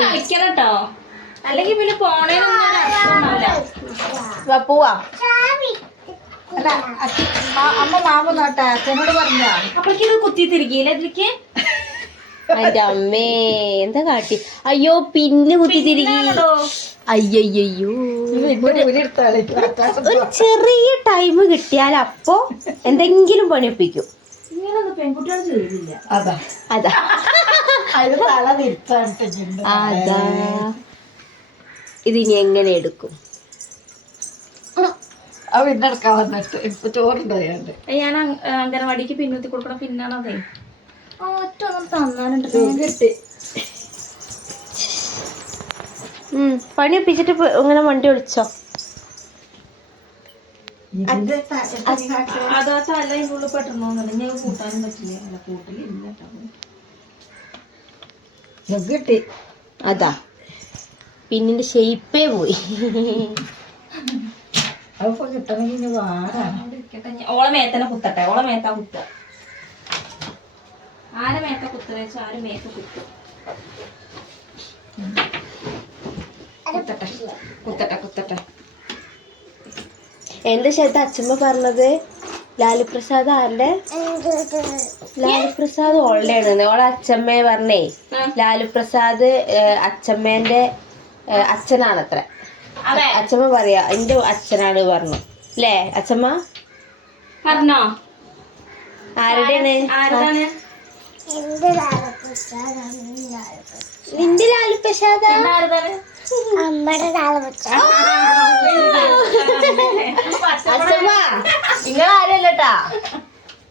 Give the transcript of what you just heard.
കളിക്കണം കേട്ടോ, അല്ലെങ്കിൽ പിന്നെ പോണേന്നുണ്ടാവില്ല. പോവാ. അമ്മ മാമ നോട്ടെ അച്ഛനോട് പറഞ്ഞ അപ്പോഴേക്കും കുത്തി തിരികില്ല ഇതിലേക്ക്. എന്റെ അമ്മേ എന്താ കാട്ടി? അയ്യോ പിന്നെ കുത്തി തിരികെ. അയ്യോ ഒരു ചെറിയ ടൈം കിട്ടിയാൽ അപ്പൊ എന്തെങ്കിലും പണിയൊപ്പിക്കും. ഇങ്ങനൊന്നും പെൺകുട്ടികൾ ചെയ്തില്ല. അതാ അതാ ഇതിനി എങ്ങനെ എടുക്കും? പിന്നെടുക്കാൻ വന്നിട്ട് ഇപ്പൊ ചോറുണ്ടായാണ്ട് ഞാൻ അംഗനവാടിക്ക് പിന്നൂത്തി കൊടുക്കണം. പിന്നാണതേ ഒറ്റ ഒന്നും തന്നാനുണ്ട്. പണി ഒപ്പിച്ചിട്ട് ഇങ്ങനെ വണ്ടി വിളിച്ചോ? അതാ തല ഉള്ളിൽ പെട്ടണോന്നുണ്ട്. ഞാൻ കൂട്ടാനും പറ്റില്ല. അല്ല കൂട്ടിലില്ല കിട്ടി. അതാ പിന്നിന്റെ ഷെയ്പ്പേ പോയി. അതിപ്പോ കിട്ടണമെങ്കിൽ ഓളെ മേത്തന്നെ കുത്തട്ടെ. ഓളെ മേത്താ കുത്ത. ആരെ മേത്ത കുത്തണ വെച്ചാൽ ആര് മേത്ത കുത്തും. കുത്തട്ടെ കുത്തട്ടെ കുത്തട്ടെ. എന്താ ശരി അച്ഛമ്മ പറഞ്ഞത്? ലാലുപ്രസാദ് ആരുടെ? ലാലുപ്രസാദ് ഓളുടെയാണ്. ഓളെ അച്ഛമ്മയെ പറഞ്ഞേ ലാലുപ്രസാദ് അച്ഛമ്മേന്റെ അച്ഛനാണത്ര. അച്ഛമ്മ പറയാ എന്റെ അച്ഛനാണ് പറഞ്ഞു അല്ലേ അച്ഛമ്മ? പറഞ്ഞോ? ആരുടെയാണ്? നിന്റെ ലാലുപ്രസാദ്? അമ്മയുടെ അച്ഛമ്മ നിങ്ങൾ ആരല്ലട്ടാ.